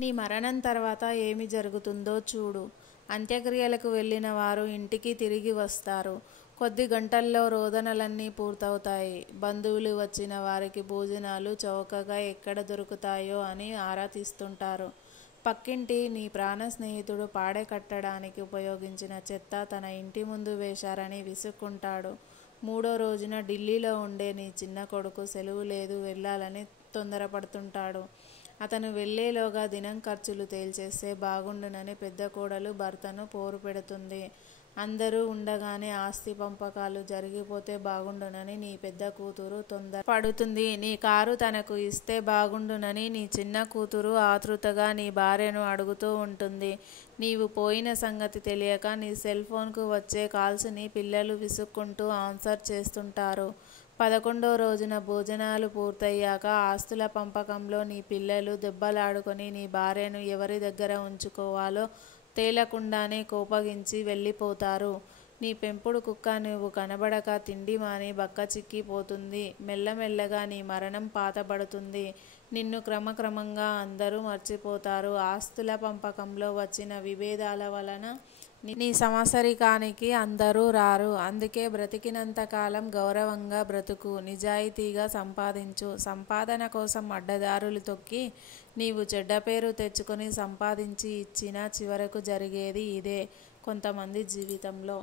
నీ మరణం తర్వాత ఏమి జరుగుతుందో చూడు. అంత్యక్రియలకు వెళ్ళిన వారు ఇంటికి తిరిగి వస్తారు. కొద్ది గంటల్లో రోదనలన్నీ పూర్తవుతాయి. బంధువులు వచ్చిన వారికి భోజనాలు చౌకగా ఎక్కడ దొరుకుతాయో అని ఆరా తీస్తుంటారు. పక్కింటి నీ ప్రాణ స్నేహితుడు పాడె కట్టడానికి ఉపయోగించిన చెత్త తన ఇంటి ముందు వేశారని విసుక్కుంటాడు. 3వ రోజున ఢిల్లీలో ఉండే నీ చిన్న కొడుకు సెలవు లేదు, వెళ్ళాలని తొందరపడుతుంటాడు. అతను వెళ్ళేలోగా దినం ఖర్చులు తేల్చేస్తే బాగుండునని పెద్ద కోడలు భర్తను పోరు పెడుతుంది. అందరూ ఉండగానే ఆస్తి పంపకాలు జరిగిపోతే బాగుండునని నీ పెద్ద కూతురు తొందర పడుతుంది. నీ కారు తనకు ఇస్తే బాగుండునని నీ చిన్న కూతురు ఆతృతగా నీ భార్యను అడుగుతూ ఉంటుంది. నీవు పోయిన సంగతి తెలియక నీ సెల్ ఫోన్కు వచ్చే కాల్స్ని పిల్లలు విసుక్కుంటూ ఆన్సర్ చేస్తుంటారు. 11వ రోజున భోజనాలు పూర్తయ్యాక ఆస్తుల పంపకంలో నీ పిల్లలు దెబ్బలాడుకొని నీ భార్యను ఎవరి దగ్గర ఉంచుకోవాలో తేలకుండానే కోపగించి వెళ్ళిపోతారు. నీ పెంపుడు కుక్క నువ్వు కనబడక తిండి మాని బక్కచిక్కిపోతుంది. మెల్లమెల్లగా నీ మరణం పాతబడుతుంది. నిన్ను క్రమక్రమంగా అందరూ మర్చిపోతారు. ఆస్తుల పంపకంలో వచ్చిన విభేదాల వలన నీ సంవత్సరికానికి అందరూ రారు. అందుకే బ్రతికినంత కాలం గౌరవంగా బ్రతుకు, నిజాయితీగా సంపాదించు. సంపాదన కోసం అడ్డదారులు తొక్కి నీవు చెడ్డ పేరు తెచ్చుకొని సంపాదించి ఇచ్చినా చివరకు జరిగేది ఇదే కొంతమంది జీవితంలో.